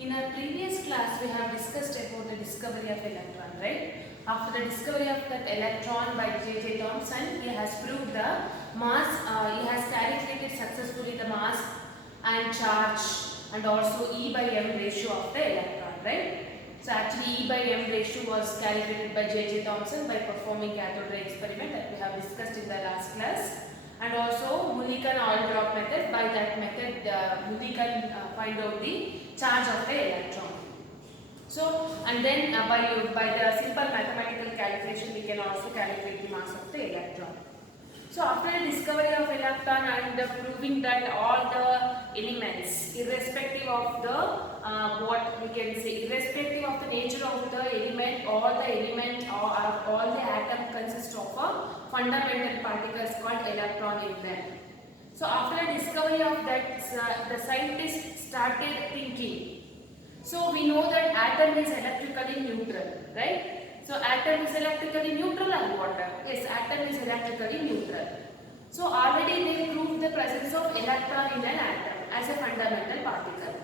In our previous class, we have discussed about the discovery of electron, right? After the discovery of that electron by J.J. Thomson, he has proved the mass, he has calculated successfully the mass and charge and also E by M ratio of the electron, right? So actually E by M ratio was calculated by J.J. Thomson by performing cathode ray experiment that we have discussed in the last class. And also Mulliken oil drop method. By that method, Mulliken find out the charge of the electron. So, and then by the simple mathematical calculation, we can also calculate the mass of the electron. So after the discovery of electron and proving that all the elements, irrespective of the what we can say, irrespective of the nature of the element, all the atom consist of a fundamental particles called electron in them. So after the discovery of that, the scientists started thinking. So we know that atom is electrically neutral, right? So atom is electrically neutral and water. Yes, atom is electrically neutral. So already they proved the presence of electron in an atom as a fundamental particle.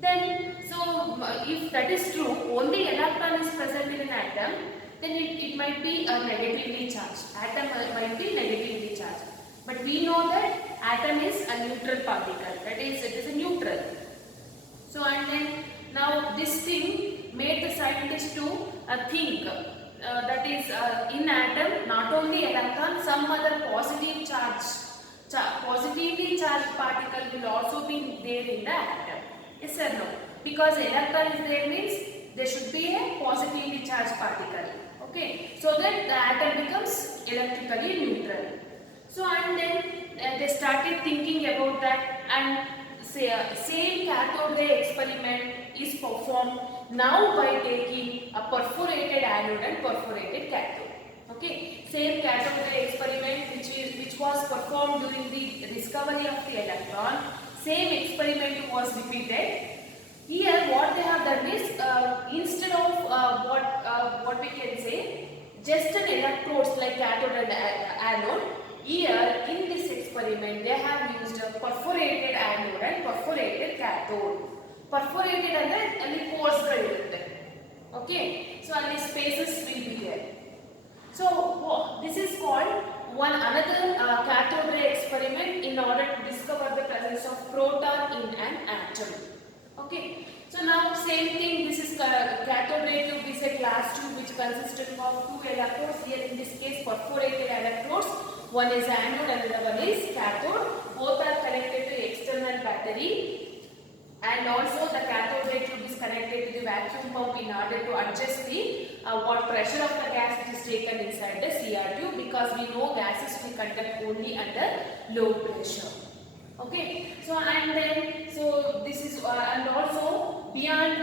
Then, so if that is true, only electron is present in an atom, then it might be negatively charged. Atom might be negatively charged. But we know that atom is a neutral particle. That is, it is a neutral. So and then now this thing made the scientists to think that is in atom not only electron, some other positively charged particle will also be there in the atom. Yes or no? Because electron is there means there should be a positively charged particle. Okay, so that the atom becomes electrically neutral. So and then they started thinking about that, and same cathode ray experiment is performed now by taking a perforated anode and perforated cathode. Okay, same cathode ray experiment which was performed during the discovery of the electron. Same experiment was repeated. Here, what they have done is instead of what we can say, just an electrodes like cathode and anode. Here, in this experiment, they have used a perforated anode and perforated cathode. Perforated and pores okay, so only spaces will be there. So this is called another cathode ray experiment in order to discover the presence of proton in an atom. Okay, so now same thing. This is cathode ray tube is a glass tube which consisted of two electrodes. Here in this case, perforated electrodes. One is anode and the other one is cathode. Both are connected to external battery, and also the cathode ray tube is connected to the vacuum pump in order to adjust the what pressure of the gas which is taken inside the CR tube, because we know gases will conduct only under low pressure. Okay, so and then this is and also beyond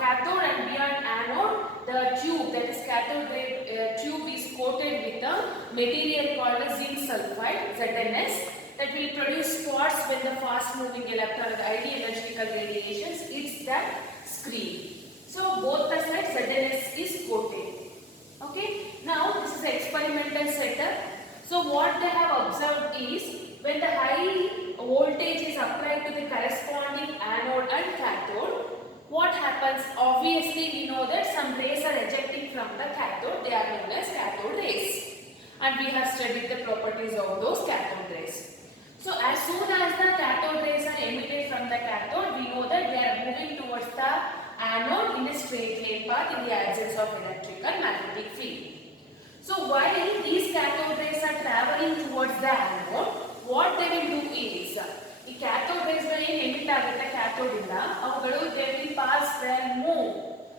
cathode and beyond anode, the tube, that is cathode ray tube, is coated with a material called as zinc sulfide (ZnS) that will produce spots when the fast moving electron, the ID electrical radiations, hits that screen. So both the sides ZnS is coated. Okay, now this is the experimental setup. So what they have observed is, when the high voltage is applied to the corresponding anode and cathode, what happens? Obviously we know that some rays are ejecting from the cathode. They are known as cathode rays, and we have studied the properties of those cathode rays. So as soon as the cathode rays are emitted from the cathode, we know that they are moving towards the anode in a straight line path in the absence of electrical magnetic field. So while these cathode rays are traveling towards the anode, what they will do is, the cathode rays will emit the cathode they will pass and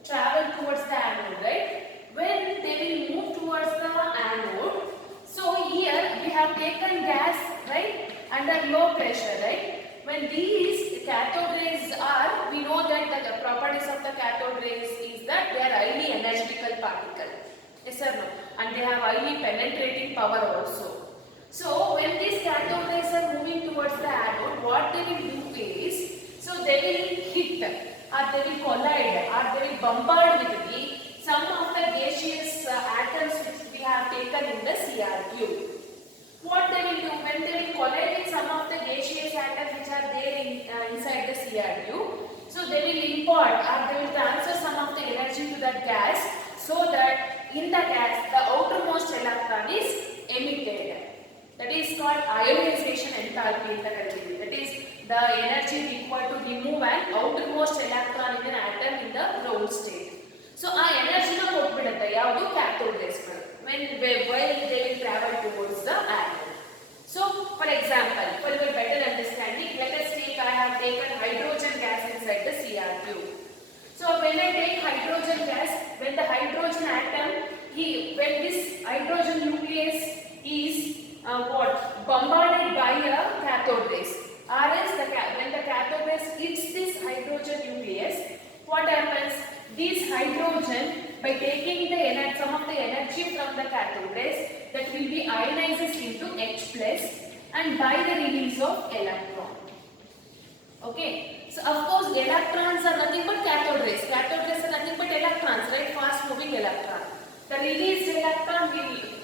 travel towards the anode, right? When they will move towards the anode, so here we have taken gas, right, under low pressure, right? When these cathode rays are, we know that the properties of the cathode rays is that they are highly energetical particle. Yes or no? And they have highly penetrating power also. So when these cathode rays are moving towards the anode, what they will do is, so they will hit or they will collide or they will bombard with the some of the gaseous atoms which we have taken in the CR tube. What they will do, when they will collide with some of the gaseous atoms which are there inside the CR tube, so they will impart enthalpy ಅಂತ ಕರಿತೀವಿ. That is the energy required to remove an outermost electron in an atom in the ground state. So ಆ ಎನರ್ಜಿನ ಕೊಟ್ಬಿಡುತ್ತೆ ಯಾವುದು cathode ರೇಸ್ಗಳು while they will travel towards the atom. So for example, for your better understanding, let us take I have taken hydrogen gas inside the Cr tube. So when I take hydrogen gas, when the hydrogen atom, when this hydrogen nucleus is bombarded by a cathode rays, or else when the cathode rays hits this hydrogen nucleus, what happens? This hydrogen, by taking some of the energy from the cathode rays, that will be ionizes into H plus and by the release of electron. Okay, so of course electrons are nothing but cathode rays. Cathode rays are nothing but electrons, right? Fast moving electron. The released electron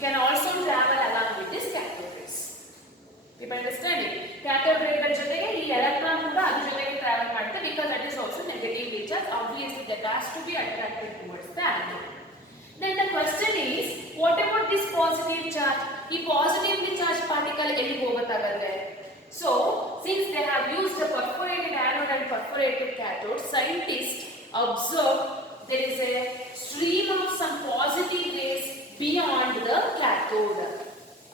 can also travel along with this cathode rays. Keep understanding? Cathode ray ಜೊತೆಗೆ ಈ electron ಕೂಡ ಅದರ ಜೊತೆಗೆ travel ಮಾಡುತ್ತೆ because that is also negatively charged. Obviously that has to be attracted towards the anode. Then the question is, what about this positive charge? ಈ positively charged particle ಎಲ್ಲಿ ಹೋಗುತ್ತಾಗತ್ತೆ? So, since they have used the perforated anode and perforated cathode, scientists observe there is a stream of some positive rays beyond the cathode.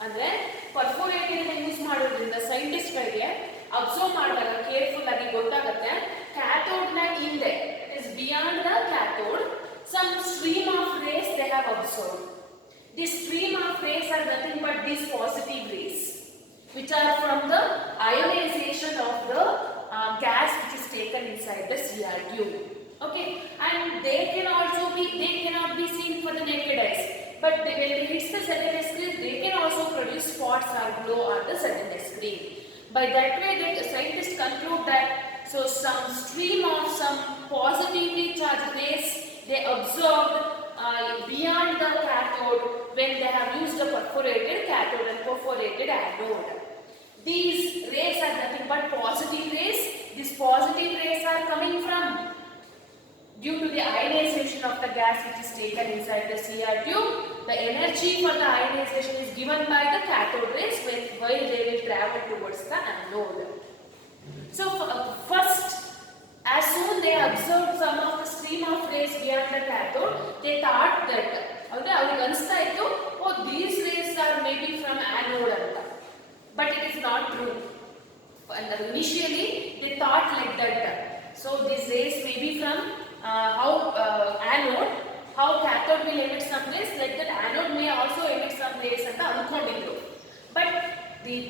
ಅಂದ್ರೆ perforated ಅನ್ನು use ಮಾಡೋದ್ರಿಂದ scientist ಗಳಿಗೆ observe ಮಾಡಿದಾಗ careful ಆಗಿ ಗೊತ್ತಾಗುತ್ತೆ cathode ನ ಹಿಂದೆ, it is beyond the cathode, some stream of rays they have observed. This stream of rays are nothing but these positive rays, which are from the ionization of the gas which is taken inside the Cr tube. Okay, and they cannot be seen for the naked eyes, but when they hit the ZNS screen, they can also produce spots or glow on the ZNS screen. By that way, the scientists conclude that some stream of some positively charged rays they observed beyond the cathode when they have used the perforated cathode and perforated anode. These rays are nothing but positive rays. These positive rays are coming from due to the ionization of the gas which is taken inside the Cr tube. The energy for the ionization is given by the cathode rays while they will travel towards the anode. So first, as soon they observed some of the stream of rays beyond the cathode, they thought that avರಿಗೆ ಅನಿಸ್ತಾ ಇತ್ತು, oh, these rays are maybe from anode ಅಂತ. But it is not true. And initially they thought like that. So these rays may be from anode, how cathode will emit some rays, like that anode may also emit some rays ಅಂತ ಅನ್ಕೊಂಡಿದ್ರು. But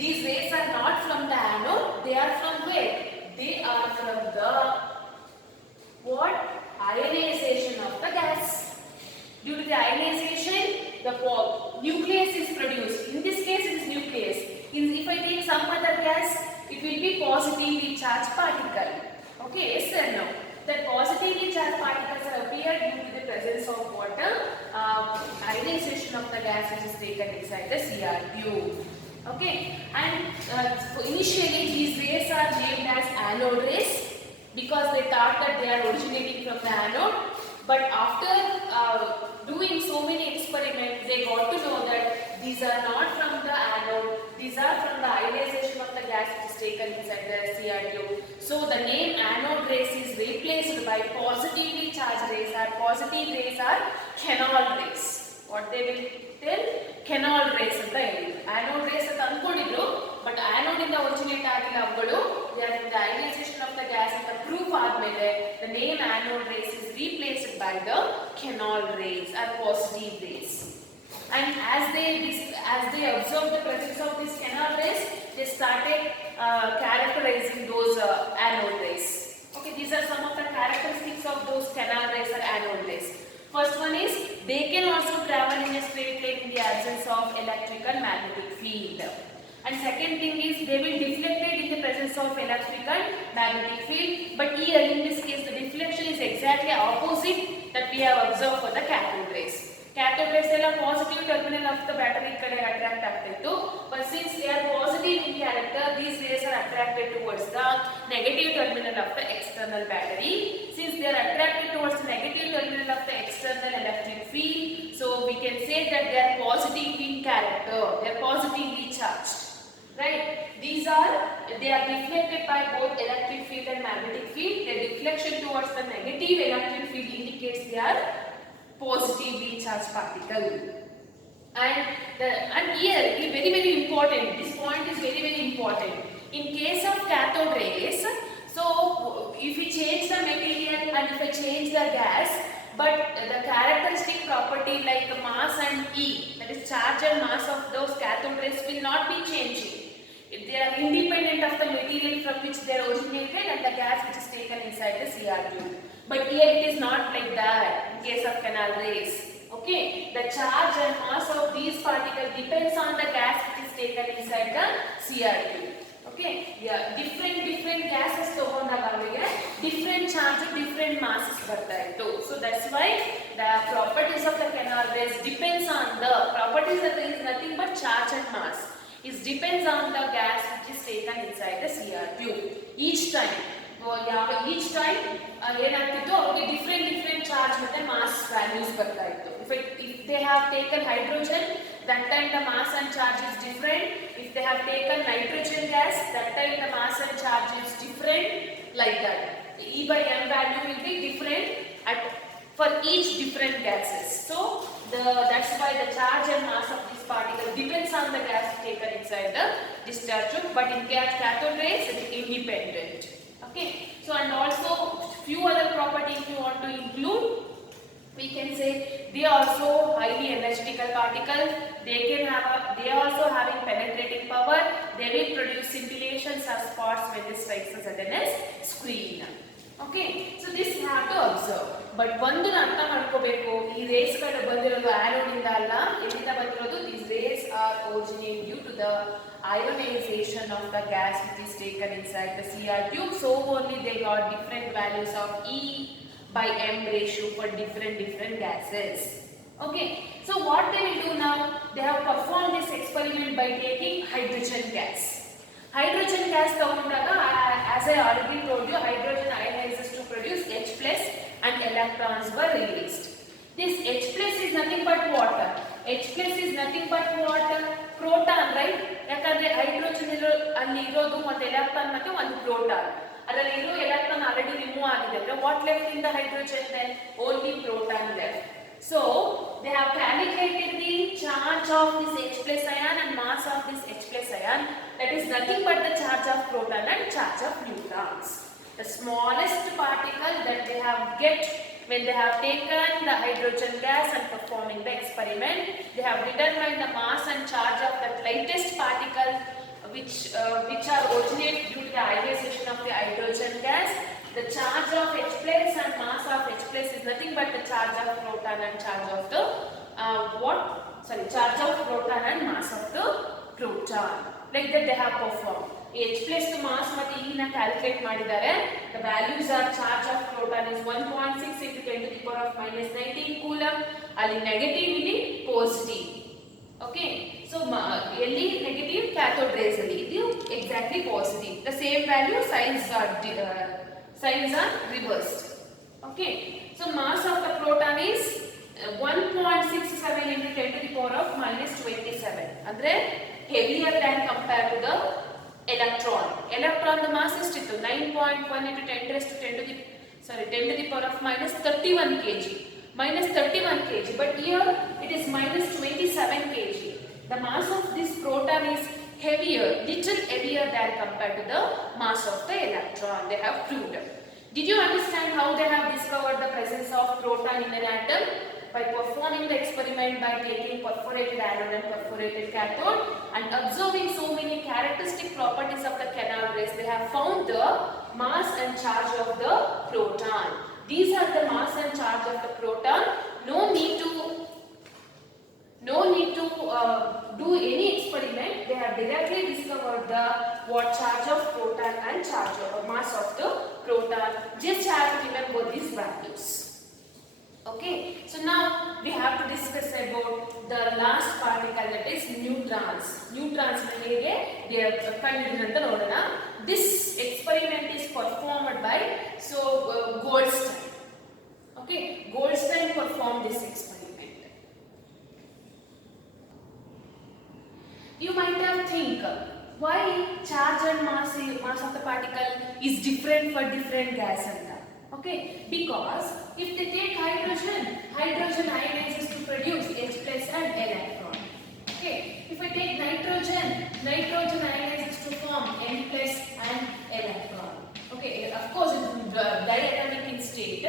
these rays are not from the anode, they are from where? They are from the ionization of the gas. Due to the ionization, the nucleus is produced. In this case, it is nucleus. If I take some other gas, it will be positively charged particle. Okay, yes or no? That positively charged particles are appeared due to the presence of water, ionization of the gas which is taken inside the Cr tube. Okay, and initially these rays are named as anode rays because they thought that they are originating from the anode. But after doing so many experiments, they got to know that these are not from the anode, these are from the ionization of the gas which is taken inside the Cr tube. So the name anode rays is replaced by positively charged rays. Positive rays are Canol rays. What they will tell? Canol rays ಅಂತ ಹೇಳಿದ್ರು. Anode rays ಅಂತ ಅನ್ಕೊಂಡಿದ್ರು, but anode ಇಂದ originate ಆಗಿಲ್ಲ ಅವುಗಳು. They are the ionization of the gas ಅಂತ proof ಆದ್ಮೇಲೆ the name anode rays is replaced by the Canol rays or positive rays. And as they observed the presence of these Canol rays, they started characterizing those anode rays. Okay, these are some of the characteristics of those Canol rays or anode rays. First one is they can also travel in a straight line in the absence of electrical magnetic field. And second thing is they will deflected in the presence of electrical magnetic field. But here in this case the deflection is exactly opposite that we have observed for the cathode rays. Cathode rays ಎಲ್ಲ positive terminal of the battery ಕಡೆ attract ಆಗ್ತಿತ್ತು. But since they are positive in character, these rays are attracted towards the negative terminal of the external battery. Since they are attracted towards the negative terminal of the external electric field, so we can say that they are positive in character. They are positively charged. Right? These are they are deflected by both electric field and magnetic field. Their deflection towards the negative electric field indicates they are positively charged particle. And here it is very important. This point is very important. In case of cathode rays, so if we change the material and if we change the gas, but the characteristic property like mass and E, that is charge and mass of those cathode rays, will not be changing. They are independent of the material from which they are originated and the gas which is taken inside the CR tube. But here it is not like that in case of canal rays. Okay, the charge and mass of these particles depends on the gas which is taken inside the CR tube. Okay, yeah, different gases ತಗೊಂಡಾಗ ಅವರಿಗೆ different charge, different masses ಬರ್ತಾ ಇತ್ತು. So that's why the properties of the canal rays depends on the properties that is nothing but charge and mass. It depends on the gas which is taken inside the CR tube. Each time ಏನಾಗ್ತಿತ್ತು ಅವರಿಗೆ different charge ಮತ್ತೆ mass values ಬರ್ತಾ ಇತ್ತು. If they have taken hydrogen, that time the mass and charge is different. If they have taken nitrogen gas, that time the mass and charge is different, like that. E by m value will be different for each different gases. So that's why the charge and mass of this particle depends on the gas taken inside the discharge tube. But in cathode rays, it is independent. Okay. So and also few other properties if you want to include, we can say they are also highly energetical particles. They are also having penetrating power. They will produce scintillations or spots when they strike the ZNS screen. Okay, so this you have to observe. But ಒಂದು ಅರ್ಥ ಮಾಡ್ಕೋಬೇಕು, ಈ race ಗಳು ಬಂದಿರೋದು anode ಇಂದ ಅಲ್ಲ, ಎಲ್ಲಿಂದ ಬಂದಿರೋದು? These rays are originating due to the ionization of the gas which is taken inside the CR tube. So only they got different values of E by m ratio for different gases. Okay, so what they will do now? They have performed this experiment by taking hydrogen gas. Hydrogen gas ತಗೊಂಡಾಗ, as I already told you, hydrogen ionizes to produce H plus and electrons were released. This H plus is nothing but water. H plus is nothing but water. Proton, right? ಯಾಕಂದ್ರೆ hydrogen ಅಲ್ಲಿ ಇರೋದು ಒಂದು electron ಮತ್ತೆ ಒಂದು proton. ಅದರಲ್ಲಿ ಇರೋ electron already remove ಆಗಿದೆ ಅಂದ್ರೆ what left in the hydrogen? then only proton left. So they have calculated the charge of this H plus ion and mass of this H plus ion, that is nothing but the charge of proton and charge of neutrons. The smallest particle that they have get when they have taken the hydrogen gas and performing the experiment, they have determined the mass and charge of the lightest particle which are originate due to the ionization of the hydrogen gas. The charge of H plus and mass of H plus is nothing but the charge of proton and charge of the charge of proton and mass of the proton. Like that they have performed. H plus mass ಮತ್ತೆ E ನ calculate ಮಾಡಿದ್ದಾರೆ. The values are charge of proton is 1.6 into 10 to the power of minus 19 coulomb. ಅಲ್ಲಿ negative, ಇಲ್ಲಿ positive. Okay, so ಎಲ್ಲಿ negative? cathode rays ಅಲ್ಲಿ. ಇದು exactly positive. The same value signs are reversed. Okay, so mass of the proton is 1.67 into 10 to the power of minus 27. ಅಂದ್ರೆ heavier than compared to the electron. Electron the mass ಎಷ್ಟಿತ್ತು? 9.1 into 10 to the power of minus 31 kg. Minus 31 kg. But here it is minus 27 kg. The mass of this proton is heavier, little heavier than compared to the mass of the electron. They have proved. Did you understand how they have discovered the presence of proton in an atom? By performing the experiment by taking perforated anode and perforated cathode and observing so many characteristic properties of the canal rays, they have found the mass and charge of the proton. These are the mass and charge of the proton. No need to do any experiment. They have directly discovered the charge of proton and charge of mass of the proton. Just have to remember these values. Okay, so now we have to discuss about the last particle, that is neutrons. Neutrons ಹೇಗೆ ಕಂಡುಹಿಡಿದ್ರು ಅಂತ ನೋಡೋಣ. This experiment is performed by Goldstein. Okay, Goldstein performed this experiment. You might have think why charge and mass of the particle is different for different gas anta. Okay, because if they take hydrogen ionizes to produce H plus and electron. Okay, if I take nitrogen ionizes to form N plus and electron. Okay, of course it is diatomic in state.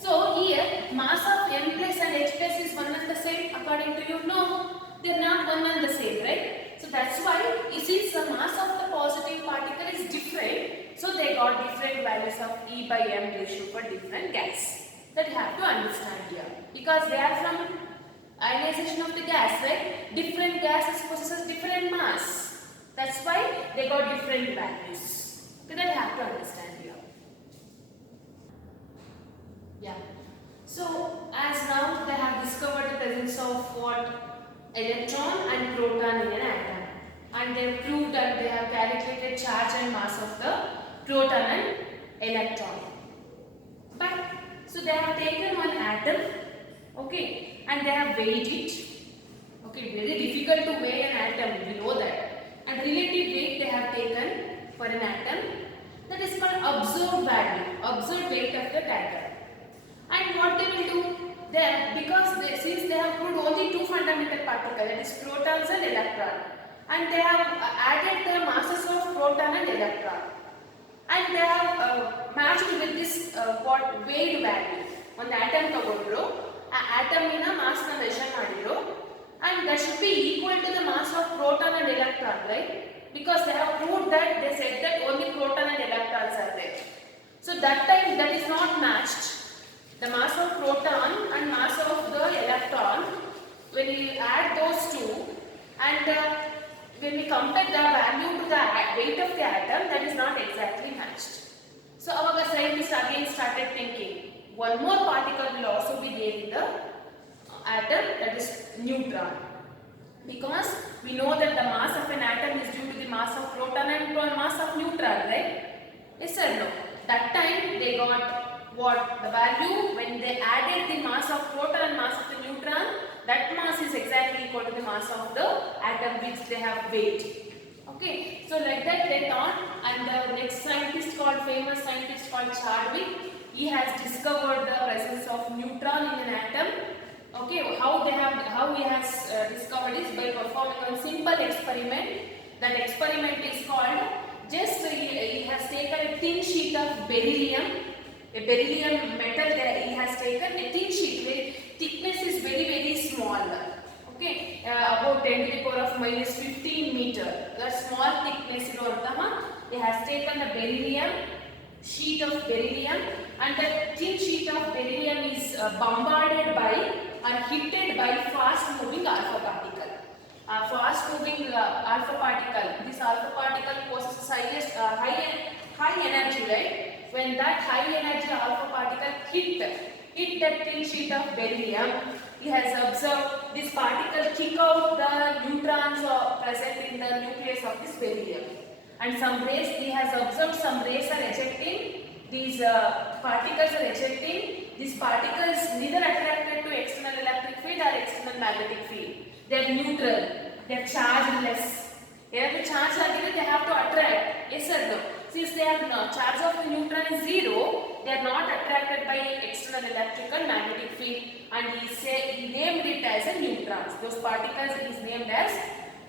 So here mass of N plus and H plus is one and the same according to you? No, they are not one and the same, right? So that's why since the mass of the positive particle is different, so they got different values of E by M ratio for different gas. That you have to understand here, because they are from ionization of the gas, right? Different gases possesses different mass. That's why they got different values. Okay, that you have to understand here. Yeah. So as now they have discovered the presence of what? Electron and proton in an atom, and they have proved that they have calculated charge and mass of the proton and electron. But so they have taken one atom, okay, and they have weighed it. Okay, very difficult to weigh an atom, we know that. And relative weight they have taken for an atom, that is called observed value, observed weight of that atom. And what they will do? Because since they have proved only two fundamental particles, that is protons and electron, and they have added the masses of proton and electron, and they have matched with this what weighed value. One atom tagondru, atom ina mass na measure madidru, and that should be equal to the mass of proton and electron, right? Because they have proved that, they said that only proton and electrons are there. So that time that is not matched. The mass of proton and mass of the electron, when we add those two and when we compare the value to the weight of the atom, that is not exactly matched. So our scientists again started thinking, one more particle will also be there in the atom, that is neutron. Because we know that the mass of an atom is due to the mass of proton and mass of neutron, right? Yes or no? That time they got what? The value when they added the mass of proton and mass of the neutron, that mass is exactly equal to the mass of the atom which they have weighed. Okay, so like that they thought, and the next scientist called, famous scientist called Chadwick, he has discovered the presence of neutron in an atom. Okay, how he has discovered is by performing a simple experiment. That experiment is called, just he has taken a thin sheet of beryllium. A beryllium metal that he has taken a thin sheet, where thickness is very small. Okay, about 10 to the power of minus 15 meter. That small thickness he has taken a beryllium sheet of beryllium, and that thin sheet of beryllium is bombarded by or hit by fast moving alpha particle. Fast moving alpha particle. This alpha particle possesses highest high energy, right? When that high energy alpha particle hit that thin sheet of beryllium, he has observed this particle kick out the neutrons present in the nucleus of this beryllium, and some rays, he has observed some rays are ejecting. These particles are ejecting. These particles neither attracted to external electric field or external magnetic field. They are neutral. They are chargeless. They have the charge again, they have to attract. Yes or no? Since they have no charge of the neutron is zero, they are not attracted by external electrical magnetic field, and he named it as a neutrons. Those particles is named as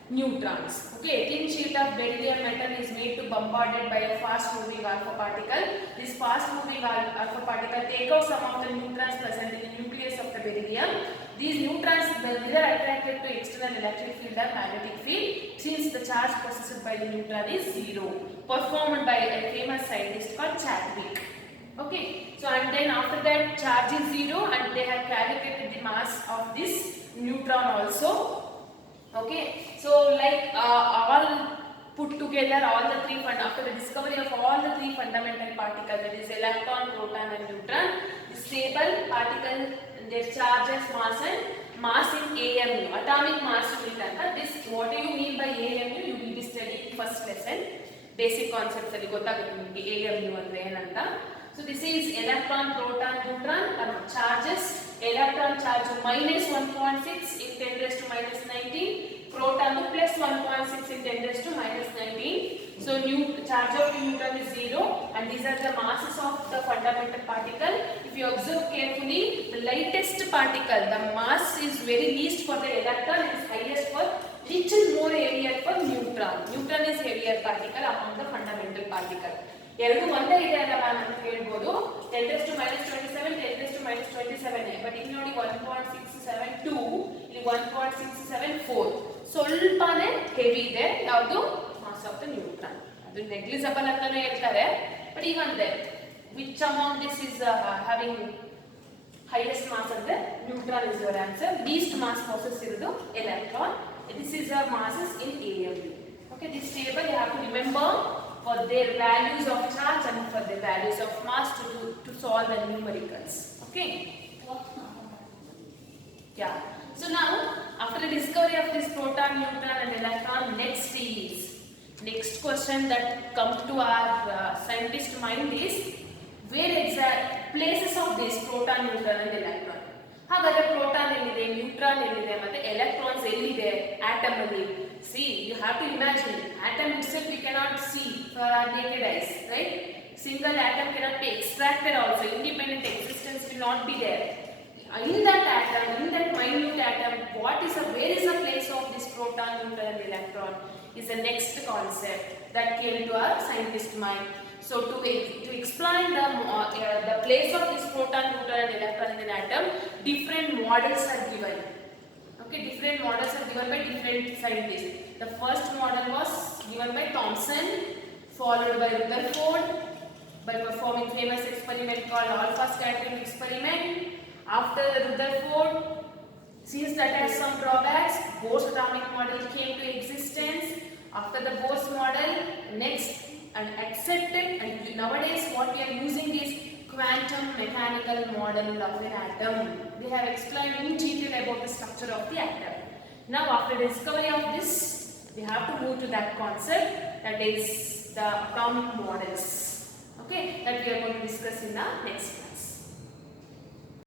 neutrons. Okay, thin sheet of beryllium metal is made to bombarded by a fast moving alpha particle. This fast moving alpha particle take out some of the neutrons present in the nucleus of the beryllium. These neutrons are neither attracted to external electric field or magnetic field, since the charge possessed by the neutron is zero. Performed by a famous scientist called Chadwick. Okay, so and then after that charge is zero, and they have calculated the mass of this neutron also. Okay, so like all put together, all the three after the discovery of all the three fundamental particles, that is electron, proton and neutron, the stable particle, their charges, mass in AMU, atomic mass unit. This, what do you mean by AMU? You will be studying first lesson, basic concepts ali gottagutundi AMU andre enanta. So this is electron, proton, neutron charges. Electron charge minus 1.6 in 10 raised to minus 19. proton plus 1.6 in 10 raised to minus 19. So charge of neutron is 0, and these are the masses of the fundamental particle. If you observe carefully, the lightest particle, the mass is very least for the electron and is highest for little more heavier for neutron. Neutron is heavier particle among the fundamental particle. ಎರಡು ಒಂದೇ ಇದೆ ಅಲ್ಲ ಅಂತ ಹೇಳ್ಬೋದು. 10 raised to minus 27, 10 raised to minus 27, but ಇಲ್ಲಿ ನೋಡಿ 1.672, ಇಲ್ಲಿ 1.674, ಸ್ವಲ್ಪನೇ ಹೆವಿ ಇದೆ. ಯಾವುದು? Mass of the neutron. ಅದು ನೆಗ್ಲಿಜಿಬಲ್ ಅಂತಾನೆ ಹೇಳ್ತಾರೆ, but even they which among this is having highest mass ಅಂದ್ರೆ neutron is your answer. Least mass possess ಇರೋದು electron. This is our masses in AMU. Okay, this table you have to remember for their values of charge and for their values of mass to solve the numericals. Okay. Yeah. So now, after the discovery of this proton, neutron and electron, next question that comes to our scientist mind is where exact places of this proton, neutron and electron. ಹಾಗಾದ್ರೆ proton ಎಲ್ಲಿದೆ, neutron ಎಲ್ಲಿದೆ, ಮತ್ತೆ electrons ಎಲ್ಲಿದೆ atom ಅಲ್ಲಿ? See, you have to imagine atom itself we cannot see for our naked eyes, right? Single atom cannot be extracted also. Independent existence will not be there. In that atom, in that minute atom, where is the place of this proton, neutron and electron is the next concept that came to our scientist mind. So to explain the place of this proton, neutron and electron in an atom, different models are given. Okay, different models are given by different scientists. The first model was given by Thomson, followed by Rutherford by performing famous experiment called alpha scattering experiment. After Rutherford, since that has some drawbacks, Bohr's atomic model came to existence. After the Bohr's model, next and accepted, and nowadays what we are using is quantum mechanical model of an atom. They have explained in detail about the structure of the atom. Now after the discovery of this, we have to move to that concept, that is the atomic models. Okay, that we are going to discuss in the next class.